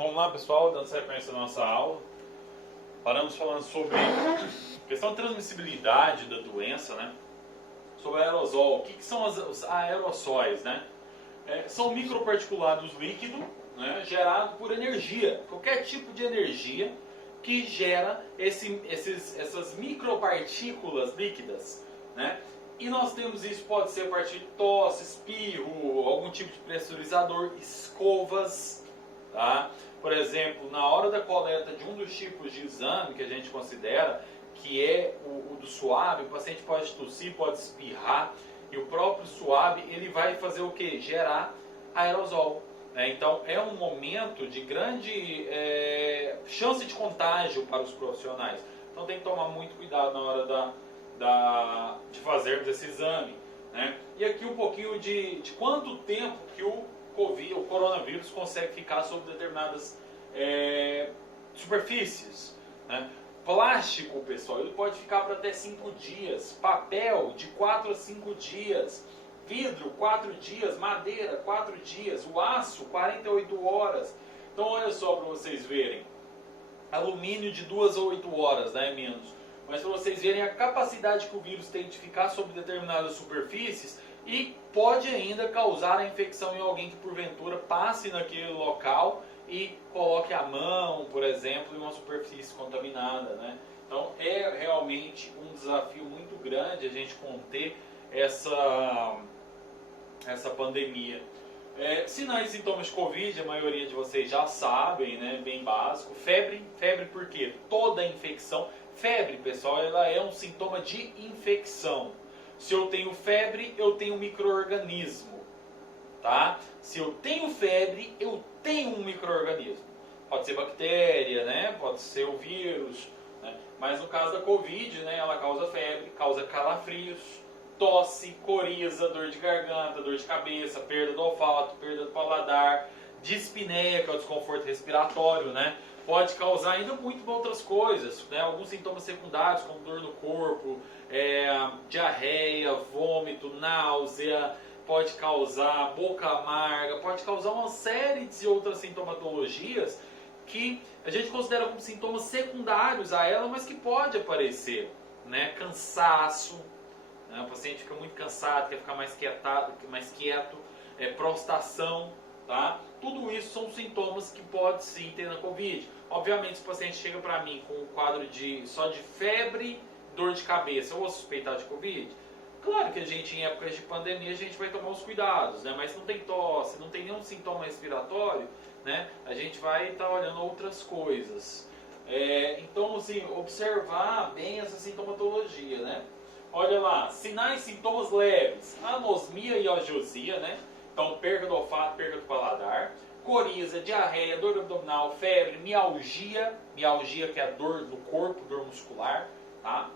Vamos lá, pessoal, dando sequência à nossa aula. Paramos falando sobre questão de transmissibilidade da doença, né? Sobre aerosol. O que são os aerossóis, né? São microparticulados líquidos, né, gerados por energia. Qualquer tipo de energia que gera essas micropartículas líquidas, né? E nós temos isso, pode ser a partir de tosse, espirro, algum tipo de pressurizador, escovas, tá? Por exemplo, na hora da coleta de um dos tipos de exame que a gente considera, que é o do suave, o paciente pode tossir, pode espirrar, e o próprio suave, ele vai fazer o que? Gerar aerosol. Então, é um momento de grande chance de contágio para os profissionais. Então, tem que tomar muito cuidado na hora de fazermos esse exame, né? E aqui um pouquinho de quanto tempo que o coronavírus consegue ficar sobre determinadas superfícies, né? Plástico, pessoal, ele pode ficar por até 5 dias, papel de 4 a 5 dias, vidro 4 dias, madeira 4 dias, o aço 48 horas. Então olha só para vocês verem, alumínio de 2 a 8 horas, né, menos. Mas para vocês verem a capacidade que o vírus tem de ficar sobre determinadas superfícies e pode ainda causar a infecção em alguém que porventura passe naquele local e coloque a mão, por exemplo, em uma superfície contaminada, né? Então é realmente um desafio muito grande a gente conter essa pandemia. Sinais e sintomas de Covid, a maioria de vocês já sabem, né? Bem básico. Febre por quê? Toda infecção. Febre, pessoal, ela é um sintoma de infecção. Se eu tenho febre, eu tenho um micro-organismo, tá? Se eu tenho febre, eu tenho um micro-organismo. Pode ser bactéria, né? Pode ser o vírus, né? Mas no caso da Covid, né, ela causa febre, causa calafrios, tosse, coriza, dor de garganta, dor de cabeça, perda do olfato, perda do paladar, dispneia, que é o desconforto respiratório, né? Pode causar ainda muito outras coisas, né? Alguns sintomas secundários, como dor no corpo, diarreia, vômito, náusea, pode causar boca amarga, pode causar uma série de outras sintomatologias que a gente considera como sintomas secundários a ela, mas que pode aparecer, né? Cansaço, né? O paciente fica muito cansado, quer ficar mais quieto, prostração, tá? Tudo isso são sintomas que pode sim ter na Covid. Obviamente, se o paciente chega para mim com um quadro só de febre, dor de cabeça, eu vou suspeitar de Covid. Claro que a gente, em épocas de pandemia, a gente vai tomar os cuidados, né? Mas se não tem tosse, não tem nenhum sintoma respiratório, né? A gente vai estar olhando outras coisas. Então, assim, observar bem essa sintomatologia, né? Olha lá, sinais e sintomas leves, anosmia e agiosia, né? Então, perda do olfato, perda do paladar, coriza, diarreia, dor abdominal, febre, mialgia que é a dor do corpo, dor muscular, tá?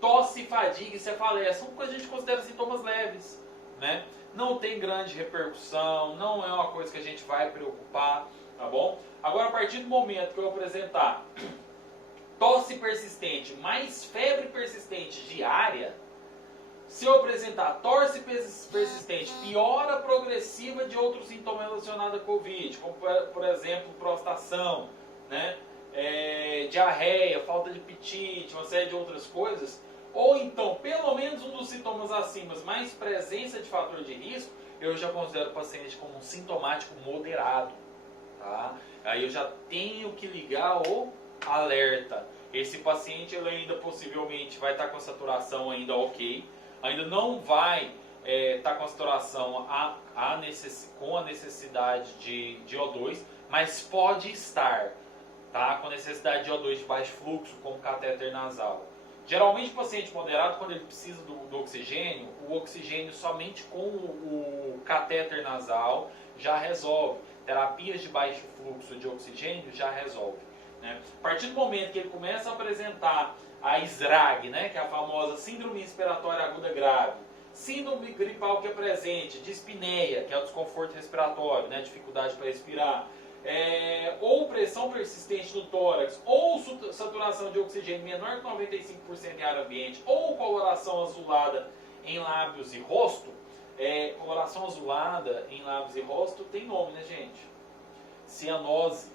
Tosse, fadiga e cefaleia são coisas que a gente considera sintomas leves, né? Não tem grande repercussão, não é uma coisa que a gente vai preocupar, tá bom? Agora, a partir do momento que eu apresentar tosse persistente mais febre persistente diária, se eu apresentar tosse persistente, piora progressiva de outros sintomas relacionados à Covid, como por exemplo prostração, né? Diarreia, falta de apetite, uma série de outras coisas, ou então pelo menos um dos sintomas acima, mais presença de fator de risco, eu já considero o paciente como um sintomático moderado, tá? Aí eu já tenho que ligar o alerta. Esse paciente ele ainda possivelmente vai estar com a saturação ainda ok, ainda não vai estar com a saturação com a necessidade de O2, mas pode estar, tá, com necessidade de O2 de baixo fluxo, como catéter nasal. Geralmente o paciente moderado, quando ele precisa do oxigênio, o oxigênio somente com o catéter nasal já resolve. Terapias de baixo fluxo de oxigênio já resolve, né? A partir do momento que ele começa a apresentar a SRAG, né, que é a famosa síndrome respiratória aguda grave, síndrome gripal que é presente, dispneia, que é o desconforto respiratório, né, dificuldade para respirar, ou pressão persistente no tórax, ou saturação de oxigênio menor que 95% em ar ambiente, ou coloração azulada em lábios e rosto. Coloração azulada em lábios e rosto tem nome, né, gente? Cianose,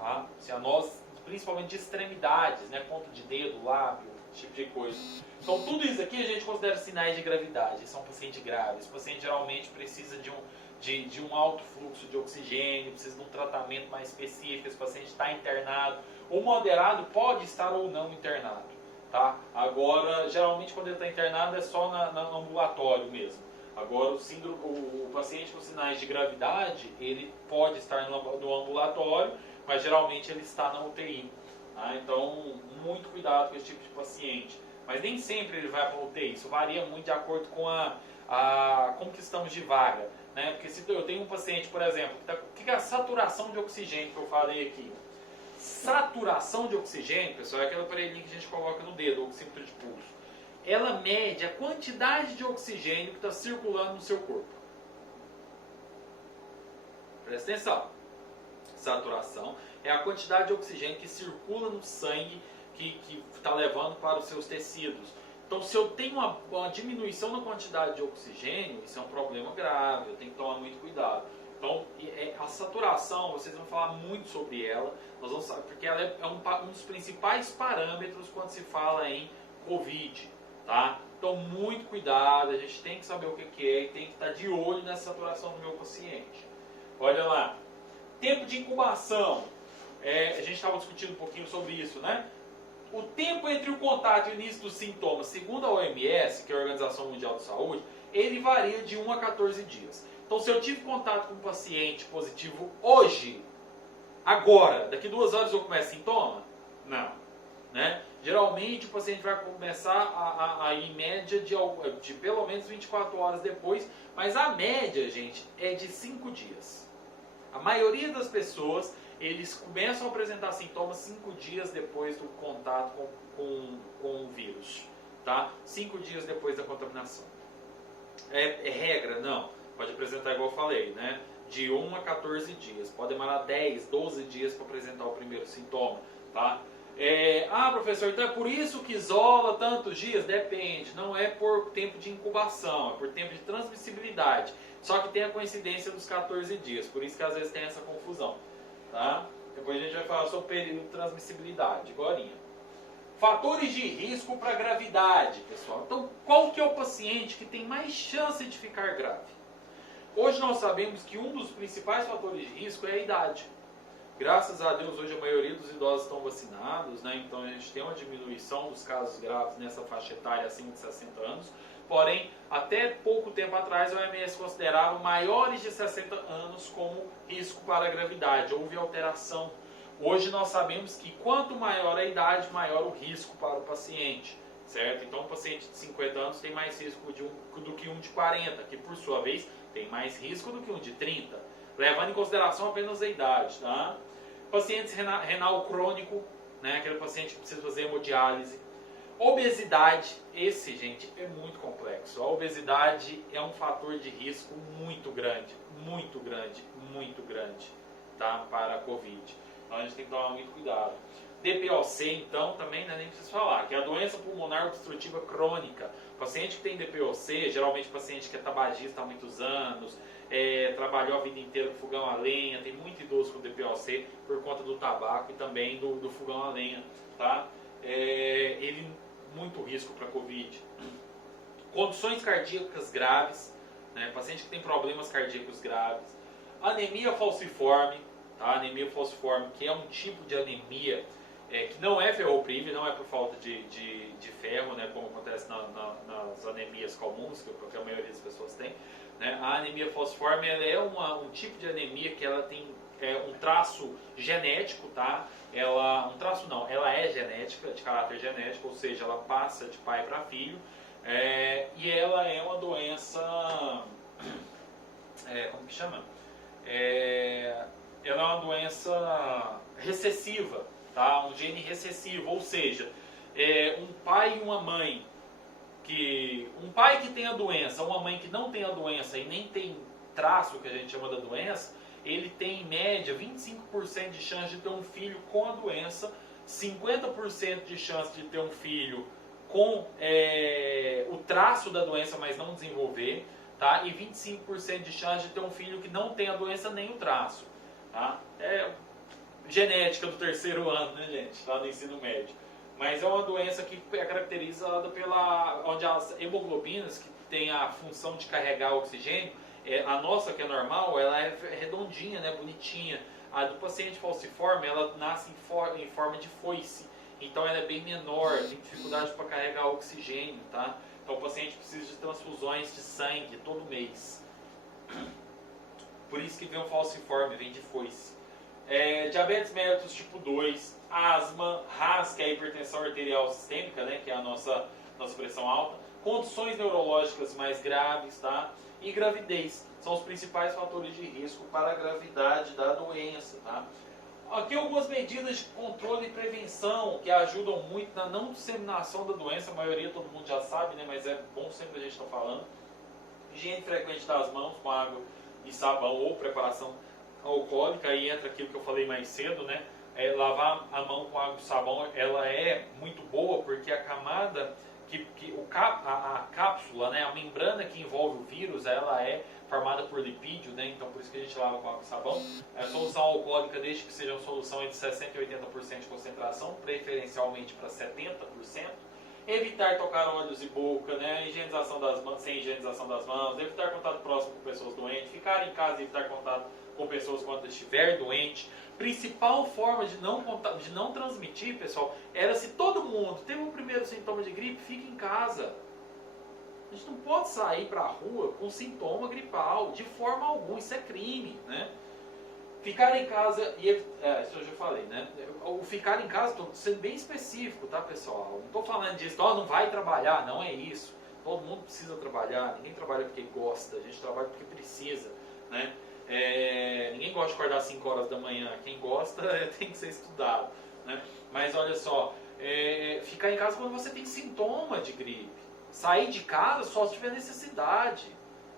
tá? Cianose, principalmente de extremidades, né? Ponta de dedo, lábio, esse tipo de coisa. Então tudo isso aqui a gente considera sinais de gravidade. Esse é um paciente grave. Esse paciente geralmente precisa de um alto fluxo de oxigênio, precisa de um tratamento mais específico. Esse paciente está internado. O moderado pode estar ou não internado, tá? Agora, geralmente quando ele está internado é só no ambulatório mesmo. Agora, o paciente com sinais de gravidade, ele pode estar no ambulatório, mas geralmente ele está na UTI. Tá? Então, muito cuidado com esse tipo de paciente. Mas nem sempre ele vai para a UTI. Isso varia muito de acordo com como que estamos de vaga. Né? Porque se eu tenho um paciente, por exemplo, o que é a saturação de oxigênio que eu falei aqui? Saturação de oxigênio, pessoal, é aquele aparelhinho que a gente coloca no dedo, o oxímetro de pulso. Ela mede a quantidade de oxigênio que está circulando no seu corpo. Presta atenção. Saturação é a quantidade de oxigênio que circula no sangue, que está levando para os seus tecidos. Então, se eu tenho uma diminuição na quantidade de oxigênio, isso é um problema grave, eu tenho que tomar muito cuidado. Então, a saturação, vocês vão falar muito sobre ela, porque ela é um dos principais parâmetros quando se fala em Covid. Tá? Então, muito cuidado, a gente tem que saber o que é e tem que estar de olho nessa saturação do meu paciente. Olha lá, tempo de incubação, a gente estava discutindo um pouquinho sobre isso, né? O tempo entre o contato e o início dos sintomas, segundo a OMS, que é a Organização Mundial de Saúde, ele varia de 1 a 14 dias. Então, se eu tive contato com um paciente positivo hoje, agora, daqui 2 horas eu começo sintoma? Não. Né? Geralmente o paciente vai começar a ir em média de pelo menos 24 horas depois, mas a média, gente, é de 5 dias. A maioria das pessoas, eles começam a apresentar sintomas 5 dias depois do contato com o vírus. Tá? 5 dias depois da contaminação. É regra? Não. Pode apresentar igual eu falei, né? De 1 a 14 dias. Pode demorar 10, 12 dias para apresentar o primeiro sintoma. Tá? Professor, então é por isso que isola tantos dias? Depende, não é por tempo de incubação, é por tempo de transmissibilidade. Só que tem a coincidência dos 14 dias, por isso que às vezes tem essa confusão. Tá? Depois a gente vai falar sobre o período de transmissibilidade, agorinha. Fatores de risco para gravidade, pessoal. Então, qual que é o paciente que tem mais chance de ficar grave? Hoje nós sabemos que um dos principais fatores de risco é a idade. Graças a Deus, hoje a maioria dos idosos estão vacinados, né? Então a gente tem uma diminuição dos casos graves nessa faixa etária acima de 60 anos. Porém, até pouco tempo atrás, a OMS considerava maiores de 60 anos como risco para a gravidade. Houve alteração. Hoje nós sabemos que quanto maior a idade, maior o risco para o paciente. Certo? Então, um paciente de 50 anos tem mais risco do que um de 40, que por sua vez tem mais risco do que um de 30. Levando em consideração apenas a idade, tá? Pacientes renal crônico, né? Aquele paciente que precisa fazer hemodiálise. Obesidade, esse, gente, é muito complexo. A obesidade é um fator de risco muito grande, tá? Para a Covid. Então a gente tem que tomar muito cuidado. DPOC, então, também nem preciso falar, que é a doença pulmonar obstrutiva crônica. Paciente que tem DPOC, geralmente paciente que é tabagista há muitos anos, trabalhou a vida inteira com fogão a lenha, tem muito idoso com DPOC por conta do tabaco e também do fogão a lenha, tá? Ele muito risco para Covid. Condições cardíacas graves, né? Paciente que tem problemas cardíacos graves. Anemia falciforme, tá? Anemia falciforme, que é um tipo de anemia que não é ferroprive, não é por falta de ferro, né? Como acontece nas anemias comuns, que a maioria das pessoas tem. Né? A anemia falciforme ela é um tipo de anemia que ela tem um traço genético, tá? Ela é genética, de caráter genético, ou seja, ela passa de pai para filho, e ela é uma doença, como que chama? Ela é uma doença recessiva, tá? Um gene recessivo, ou seja, um pai e uma mãe, um pai que tem a doença, uma mãe que não tem a doença e nem tem traço que a gente chama da doença, ele tem em média 25% de chance de ter um filho com a doença, 50% de chance de ter um filho com o traço da doença, mas não desenvolver, tá? E 25% de chance de ter um filho que não tem a doença nem o traço, tá? genética do terceiro ano, né, gente? Lá no ensino médio. Mas é uma doença que é caracterizada pela... onde as hemoglobinas, que tem a função de carregar oxigênio, a nossa, que é normal, ela é redondinha, né, bonitinha. A do paciente falciforme, ela nasce em forma de foice. Então ela é bem menor, tem dificuldade para carregar oxigênio, tá? Então o paciente precisa de transfusões de sangue todo mês. Por isso que vem o falciforme, vem de foice. Diabetes mellitus tipo 2, asma, RAS, que é a hipertensão arterial sistêmica, né, que é a nossa pressão alta, condições neurológicas mais graves, tá? E gravidez. São os principais fatores de risco para a gravidade da doença, tá? Aqui algumas medidas de controle e prevenção que ajudam muito na não disseminação da doença. A maioria todo mundo já sabe, né? Mas é bom sempre a gente estar falando. Higiene frequente das mãos com água e sabão ou preparação alcoólica. Aí entra aquilo que eu falei mais cedo, né? Lavar a mão com água e sabão, ela é muito boa porque a camada, a cápsula, né? A membrana que envolve o vírus, ela é formada por lipídio, né? Então por isso que a gente lava com água e sabão. A solução alcoólica, desde que seja uma solução de 60% e 80% de concentração, preferencialmente para 70%. Evitar tocar olhos e boca, né? Higienização das mãos, sem higienização das mãos, evitar contato próximo com pessoas doentes, ficar em casa e evitar contato com pessoas quando estiver doente. Principal forma de não transmitir, pessoal, era se todo mundo teve o primeiro sintoma de gripe, fique em casa. A gente não pode sair para a rua com sintoma gripal, de forma alguma, isso é crime, né? Ficar em casa, isso eu já falei, né? O ficar em casa, estou sendo bem específico, tá, pessoal? Não estou falando disso, não vai trabalhar, não é isso. Todo mundo precisa trabalhar, ninguém trabalha porque gosta, a gente trabalha porque precisa, né? Ninguém gosta de acordar às 5 horas da manhã, quem gosta tem que ser estudado, né? Mas olha só, ficar em casa quando você tem sintoma de gripe. Sair de casa só se tiver necessidade.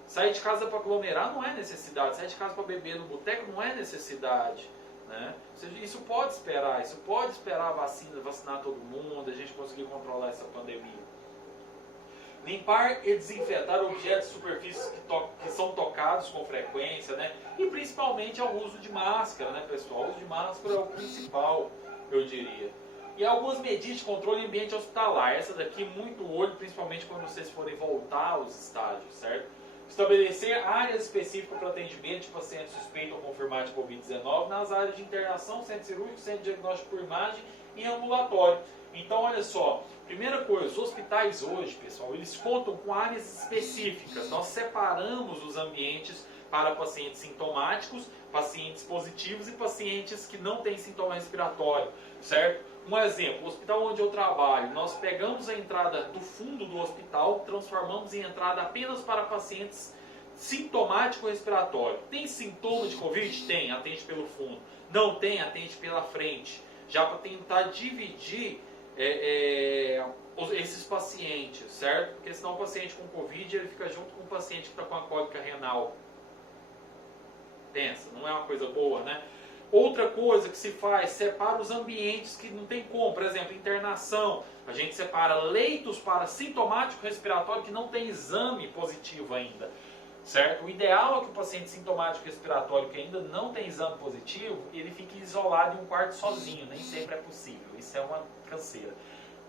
Sair de casa para aglomerar não é necessidade. Sair de casa para beber no boteco não é necessidade, né? Isso pode esperar a vacina, vacinar todo mundo, a gente conseguir controlar essa pandemia. Limpar e desinfetar objetos e superfícies que são tocados com frequência, né? E principalmente ao uso de máscara, né, pessoal? O uso de máscara é o principal, eu diria. E algumas medidas de controle em ambiente hospitalar. Essa daqui, muito olho, principalmente quando vocês forem voltar aos estágios, certo? Estabelecer áreas específicas para atendimento de pacientes suspeitos ou confirmados de Covid-19 nas áreas de internação, centro cirúrgico, centro de diagnóstico por imagem e ambulatório. Então, olha só, primeira coisa, os hospitais hoje, pessoal, eles contam com áreas específicas. Nós separamos os ambientes para pacientes sintomáticos, pacientes positivos e pacientes que não têm sintoma respiratório, certo? Um exemplo, o hospital onde eu trabalho, nós pegamos a entrada do fundo do hospital, transformamos em entrada apenas para pacientes sintomático respiratório. Tem sintoma de Covid? Tem, atende pelo fundo. Não tem, atende pela frente. Já para tentar dividir esses pacientes, certo? Porque senão o paciente com Covid ele fica junto com o paciente que está com a cólica renal. Pensa, não é uma coisa boa, né? Outra coisa que se faz, separa os ambientes que não tem como. Por exemplo, internação. A gente separa leitos para sintomático respiratório que não tem exame positivo ainda. Certo? O ideal é que o paciente sintomático respiratório que ainda não tem exame positivo, ele fique isolado em um quarto sozinho. Nem sempre é possível. Isso é uma canseira.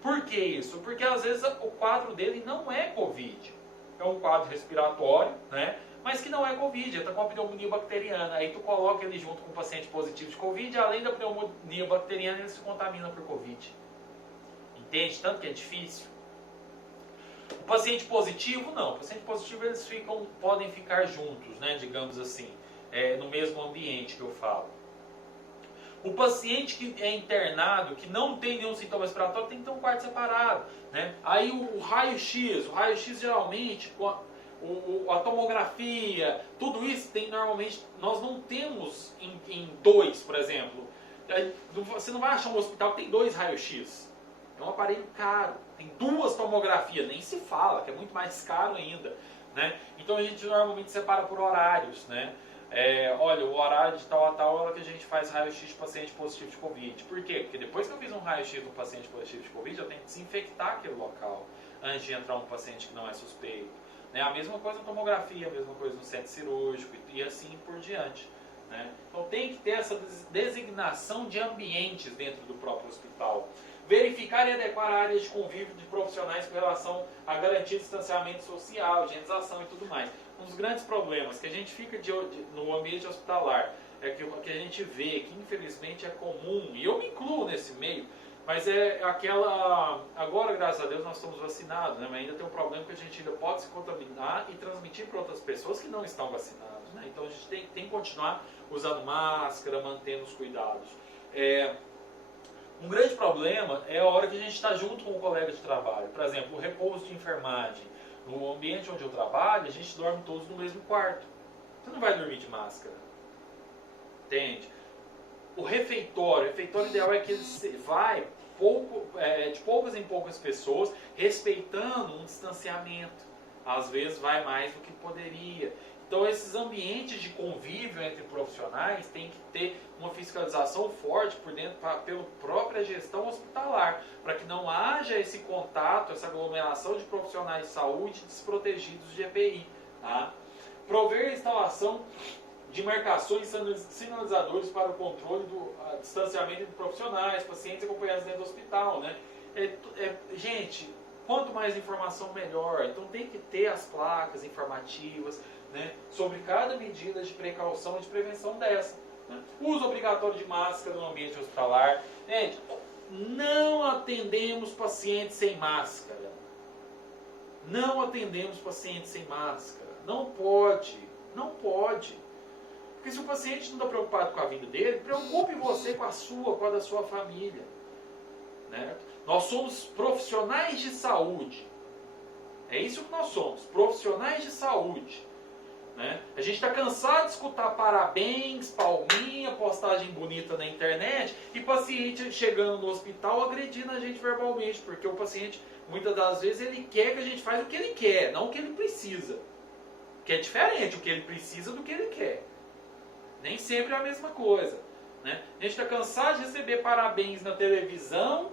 Por que isso? Porque às vezes o quadro dele não é Covid. É um quadro respiratório, né? Mas que não é Covid, ele está com a pneumonia bacteriana. Aí tu coloca ele junto com o paciente positivo de Covid, e além da pneumonia bacteriana, ele se contamina por Covid. Entende? Tanto que é difícil. O paciente positivo, não. O paciente positivo, eles podem ficar juntos, né? Digamos assim, no mesmo ambiente que eu falo. O paciente que é internado, que não tem nenhum sintoma respiratório, tem que ter um quarto separado, né? Aí o raio-x geralmente... a tomografia, tudo isso tem normalmente, nós não temos em dois, por exemplo. Você não vai achar um hospital que tem 2 raios-x. É um aparelho caro. Tem 2 tomografias, nem se fala, que é muito mais caro ainda, né? Então a gente normalmente separa por horários, né? Olha, o horário de tal a tal é a hora que a gente faz raio-x de paciente positivo de Covid. Por quê? Porque depois que eu fiz um raio-x do paciente positivo de Covid, eu tenho que desinfectar aquele local antes de entrar um paciente que não é suspeito. A mesma coisa na tomografia, a mesma coisa no centro cirúrgico e assim por diante. né? Então tem que ter essa designação de ambientes dentro do próprio hospital. Verificar e adequar áreas de convívio de profissionais com relação a garantir distanciamento social, higienização e tudo mais. Um dos grandes problemas que a gente fica no ambiente hospitalar é que o que a gente vê, que infelizmente é comum, e eu me incluo nesse meio, mas é aquela... Agora, graças a Deus, nós estamos vacinados, né? Mas ainda tem um problema que a gente ainda pode se contaminar e transmitir para outras pessoas que não estão vacinadas, né? Então a gente tem que continuar usando máscara, mantendo os cuidados. Um grande problema é a hora que a gente está junto com o colega de trabalho. Por exemplo, o repouso de enfermagem. No ambiente onde eu trabalho, a gente dorme todos no mesmo quarto. Você não vai dormir de máscara. Entende? O refeitório ideal é que ele vai de poucas em poucas pessoas, respeitando um distanciamento. Às vezes vai mais do que poderia. Então esses ambientes de convívio entre profissionais tem que ter uma fiscalização forte por dentro, pela própria gestão hospitalar, para que não haja esse contato, essa aglomeração de profissionais de saúde desprotegidos de EPI. Tá? Prover a instalação de marcações e sinalizadores para o controle do distanciamento entre profissionais, pacientes e acompanhantes dentro do hospital. Né? Gente, quanto mais informação, melhor. Então tem que ter as placas informativas, né, sobre cada medida de precaução e de prevenção dessa. Né? Uso obrigatório de máscara no ambiente hospitalar. Gente, não atendemos pacientes sem máscara. Não atendemos pacientes sem máscara. Não pode. Não pode. Porque se o paciente não está preocupado com a vida dele, preocupe você com a sua, com a da sua família. Né? Nós somos profissionais de saúde. É isso que nós somos, profissionais de saúde. Né? A gente está cansado de escutar parabéns, palminha, postagem bonita na internet e paciente chegando no hospital agredindo a gente verbalmente, porque o paciente, muitas das vezes, ele quer que a gente faça o que ele quer, não o que ele precisa. Que é diferente o que ele precisa do que ele quer. Nem sempre é a mesma coisa. Né? A gente está cansado de receber parabéns na televisão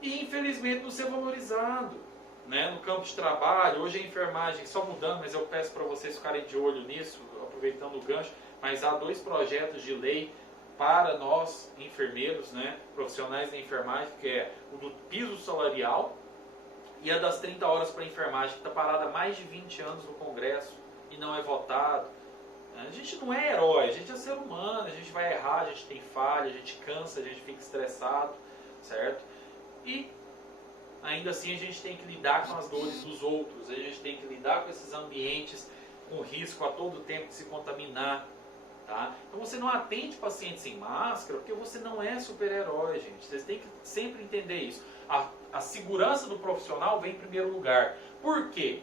e infelizmente não ser valorizado. Né? No campo de trabalho, hoje a enfermagem, só mudando, mas eu peço para vocês ficarem de olho nisso, aproveitando o gancho, mas há 2 projetos de lei para nós enfermeiros, né, profissionais da enfermagem, que é o do piso salarial e a das 30 horas para enfermagem, que está parada há mais de 20 anos no Congresso e não é votado. A gente não é herói, a gente é ser humano, a gente vai errar, a gente tem falha, a gente cansa, a gente fica estressado, certo? E ainda assim a gente tem que lidar com as dores dos outros, a gente tem que lidar com esses ambientes com risco a todo tempo de se contaminar. Tá? Então você não atende paciente sem máscara porque você não é super-herói, gente. Vocês têm que sempre entender isso. A segurança do profissional vem em primeiro lugar. Por quê?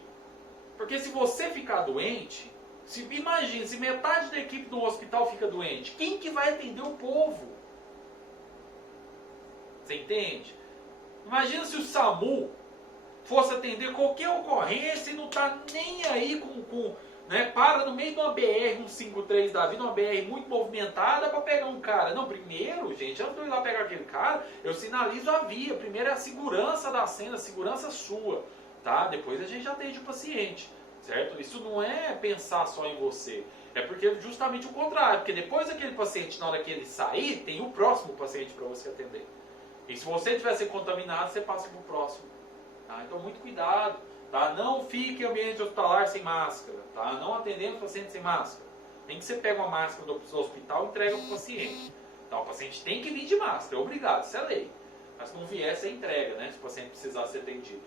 Porque se você ficar doente, imagine, se metade da equipe do hospital fica doente, quem que vai atender o povo? Você entende? Imagina se o SAMU fosse atender qualquer ocorrência e não está nem aí né, para no meio de uma BR-153 da vida, uma BR muito movimentada para pegar um cara. Não, primeiro, gente, antes de eu ir lá pegar aquele cara, eu sinalizo a via. Primeiro é a segurança da cena, a segurança sua. Tá? Depois a gente atende o paciente. Certo? Isso não é pensar só em você. É porque justamente o contrário. Porque depois daquele paciente, na hora que ele sair, tem o próximo paciente para você atender. E se você estiver sendo contaminado, você passa para o próximo. Tá? Então, muito cuidado. Tá? Não fique em ambiente hospitalar sem máscara. Tá? Não atendendo paciente sem máscara. Nem que você pega uma máscara do hospital e entrega para o paciente. Então, o paciente tem que vir de máscara. É obrigado, isso é lei. Mas se não vier, você entrega, né? Se o paciente precisar ser atendido.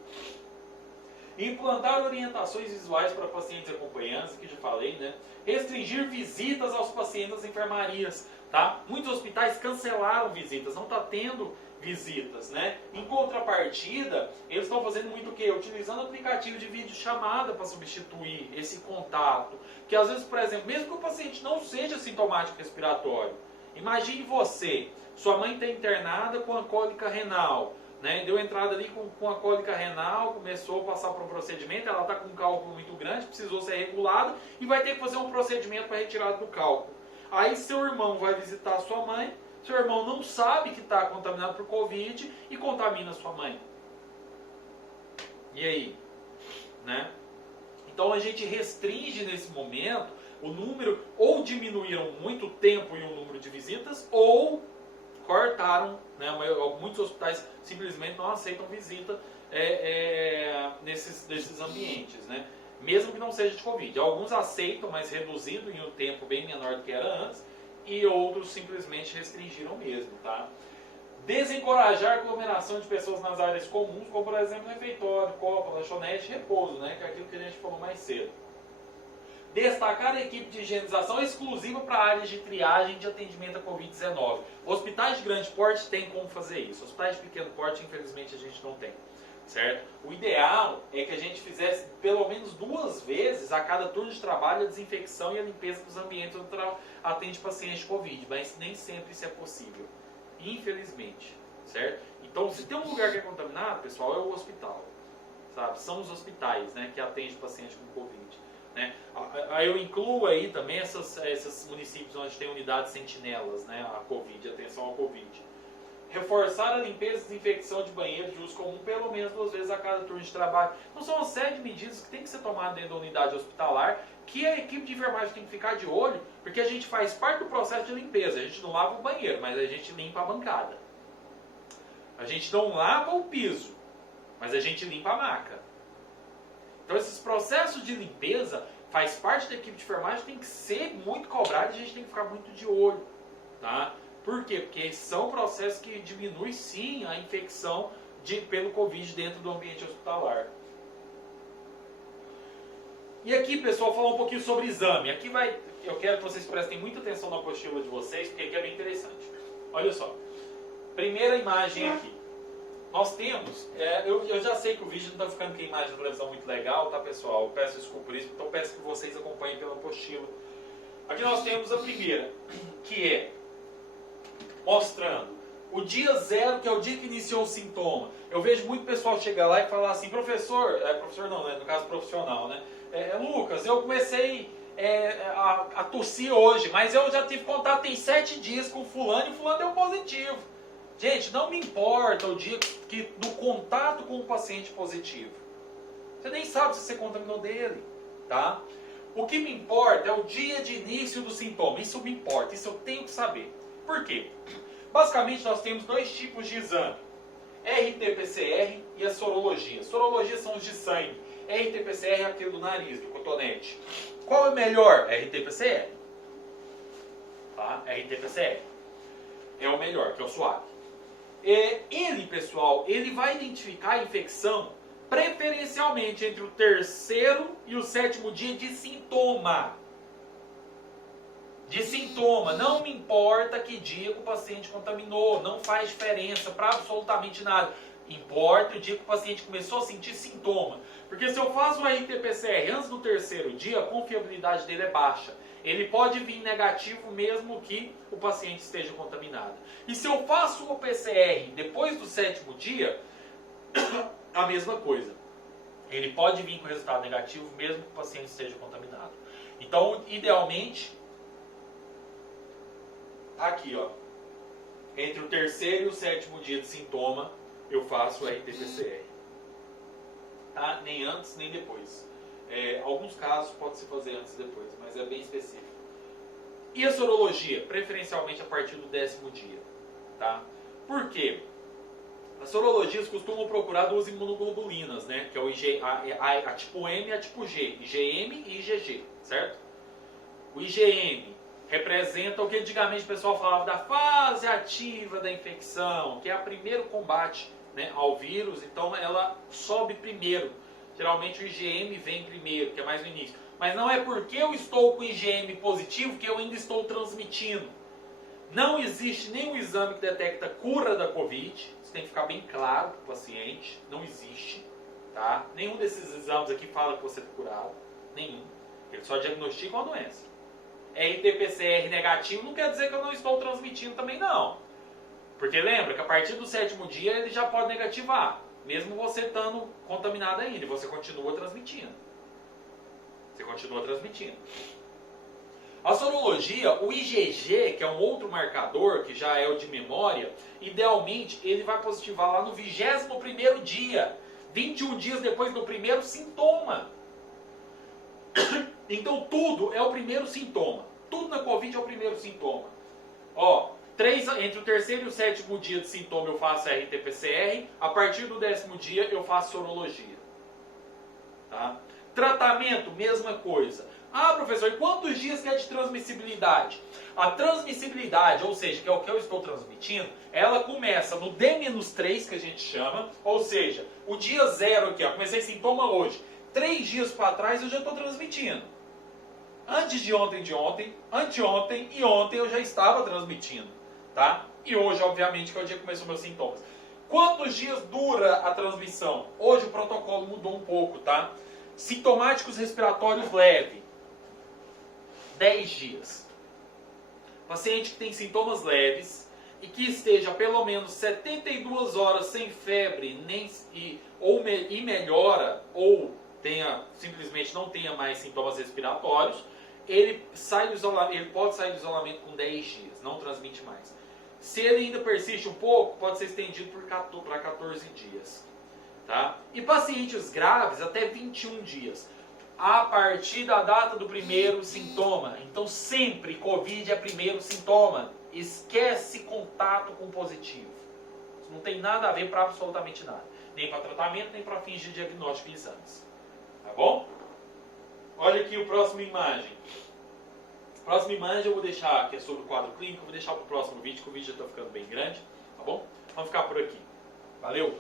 Implantar orientações visuais para pacientes e acompanhantes, que já falei, né? Restringir visitas aos pacientes das enfermarias, tá? Muitos hospitais cancelaram visitas, não está tendo visitas, né? Em contrapartida, eles estão fazendo muito o quê? Utilizando aplicativo de videochamada para substituir esse contato. Que às vezes, por exemplo, mesmo que o paciente não seja sintomático respiratório, imagine você, sua mãe está internada com a cólica renal, né? Deu entrada ali com a cólica renal, começou a passar por um procedimento, ela está com um cálculo muito grande, precisou ser regulada e vai ter que fazer um procedimento para retirada do cálculo. Aí seu irmão vai visitar a sua mãe, seu irmão não sabe que está contaminado por Covid e contamina a sua mãe. E aí? Né? Então a gente restringe nesse momento o número, ou diminuíram muito o tempo e o número de visitas, ou cortaram, né? Muitos hospitais simplesmente não aceitam visita nesses ambientes, né? Mesmo que não seja de Covid. Alguns aceitam, mas reduzido em um tempo bem menor do que era antes, e outros simplesmente restringiram mesmo, tá? Desencorajar a aglomeração de pessoas nas áreas comuns, como por exemplo refeitório, copa, lanchonete, repouso, né? Que é aquilo que a gente falou mais cedo. Destacar a equipe de higienização exclusiva para áreas de triagem de atendimento a Covid-19. Hospitais de grande porte têm como fazer isso. Hospitais de pequeno porte, infelizmente, a gente não tem. Certo? O ideal é que a gente fizesse pelo menos 2 vezes a cada turno de trabalho a desinfecção e a limpeza dos ambientes onde atende pacientes de Covid, mas nem sempre isso é possível, infelizmente, certo? Então, se tem um lugar que é contaminado, pessoal, é o hospital, sabe? São os hospitais, né, que atendem pacientes com Covid, né? Aí eu incluo aí também esses municípios onde tem unidades sentinelas, né, a Covid, atenção ao Covid. Reforçar a limpeza e desinfecção de banheiros de uso comum pelo menos 2 vezes a cada turno de trabalho. Então são uma série de medidas que tem que ser tomadas dentro da unidade hospitalar, que a equipe de enfermagem tem que ficar de olho, porque a gente faz parte do processo de limpeza. A gente não lava o banheiro, mas a gente limpa a bancada. A gente não lava o piso, mas a gente limpa a maca. Então esses processos de limpeza faz parte da equipe de enfermagem, tem que ser muito cobrado e a gente tem que ficar muito de olho, tá? Por quê? Porque são processos que diminuem sim a infecção pelo Covid dentro do ambiente hospitalar. E aqui, pessoal, falar um pouquinho sobre exame. Aqui eu quero que vocês prestem muita atenção na apostila de vocês, porque aqui é bem interessante. Olha só. Primeira imagem aqui. Nós temos, eu já sei que o vídeo não está ficando com a imagem da televisão muito legal, tá, pessoal? Eu peço desculpa por isso, então peço que vocês acompanhem pela apostila. Aqui nós temos a primeira, que é mostrando o dia 0, que é o dia que iniciou o sintoma. Eu vejo muito pessoal chegar lá e falar assim, professor não, né, no caso profissional, né? Lucas, eu comecei a tossir hoje, mas eu já tive contato tem 7 dias com fulano e fulano deu positivo. Gente, não me importa o dia do contato com o paciente positivo. Você nem sabe se você contaminou dele, tá? O que me importa é o dia de início do sintoma. Isso me importa, isso eu tenho que saber. Por quê? Basicamente nós temos 2 tipos de exame. RT-PCR e a sorologia. Sorologia são os de sangue. RT-PCR é aquele do nariz, do cotonete. Qual é melhor? RT-PCR. Tá? RT-PCR. É o melhor, que é o suave. Ele, pessoal, ele vai identificar a infecção preferencialmente entre o 3º e o 7º dia de sintoma. De sintoma. Não me importa que dia que o paciente contaminou. Não faz diferença para absolutamente nada. Importa o dia que o paciente começou a sentir sintoma. Porque se eu faço um RT-PCR antes do 3º dia, a confiabilidade dele é baixa. Ele pode vir negativo mesmo que o paciente esteja contaminado. E se eu faço o PCR depois do 7º dia, a mesma coisa. Ele pode vir com resultado negativo mesmo que o paciente esteja contaminado. Então, idealmente, aqui, ó, entre o 3º e o 7º dia de sintoma, eu faço o RT-PCR. Tá? Nem antes, nem depois. Alguns casos pode se fazer antes e depois, mas é bem específico. E a sorologia? Preferencialmente a partir do 10º dia. Tá? Por quê? As sorologias costumam procurar 2 imunoglobulinas, né? Que é o a tipo M e a tipo G. IgM e IgG, certo? O IgM representa o que antigamente o pessoal falava da fase ativa da infecção, que é o primeiro combate, né, ao vírus, então ela sobe primeiro. Geralmente o IgM vem primeiro, que é mais no início. Mas não é porque eu estou com IgM positivo que eu ainda estou transmitindo. Não existe nenhum exame que detecta cura da Covid. Isso tem que ficar bem claro para o paciente. Não existe. Tá? Nenhum desses exames aqui fala que você é curado. Nenhum. Ele só diagnostica uma doença. RT-PCR negativo não quer dizer que eu não estou transmitindo também não. Porque lembra que a partir do 7º dia ele já pode negativar. Mesmo você estando contaminado ainda, você continua transmitindo. Você continua transmitindo. A sorologia, o IgG, que é um outro marcador, que já é o de memória, idealmente ele vai positivar lá no 21º dia, 21 dias depois do primeiro sintoma. Então tudo é o primeiro sintoma. Tudo na Covid é o primeiro sintoma. Ó, entre o terceiro e o sétimo dia de sintoma eu faço RT-PCR. A partir do 10º dia eu faço sorologia. Tá? Tratamento, mesma coisa. Ah, professor, e quantos dias que é de transmissibilidade? A transmissibilidade, ou seja, que é o que eu estou transmitindo, ela começa no D-3, que a gente chama, ou seja, o dia 0 aqui, ó, comecei sintoma hoje. 3 dias para trás eu já estou transmitindo. Antes de ontem, anteontem e ontem eu já estava transmitindo. Tá? E hoje, obviamente, que é o dia que começou meus sintomas. Quantos dias dura a transmissão? Hoje o protocolo mudou um pouco, tá? Sintomáticos respiratórios leves, 10 dias. Paciente que tem sintomas leves e que esteja pelo menos 72 horas sem febre e melhora, ou simplesmente não tenha mais sintomas respiratórios, ele pode sair do isolamento com 10 dias, não transmite mais. Se ele ainda persiste um pouco, pode ser estendido para 14 dias. Tá? E pacientes graves, até 21 dias. A partir da data do primeiro sintoma. Então sempre Covid é primeiro sintoma. Esquece contato com positivo. Isso não tem nada a ver para absolutamente nada. Nem para tratamento, nem para fins de diagnóstico e exames. Tá bom? Olha aqui a próxima imagem. A próxima imagem eu vou deixar, que é sobre o quadro clínico, eu vou deixar para o próximo vídeo, que o vídeo já está ficando bem grande. Tá bom? Vamos ficar por aqui. Valeu!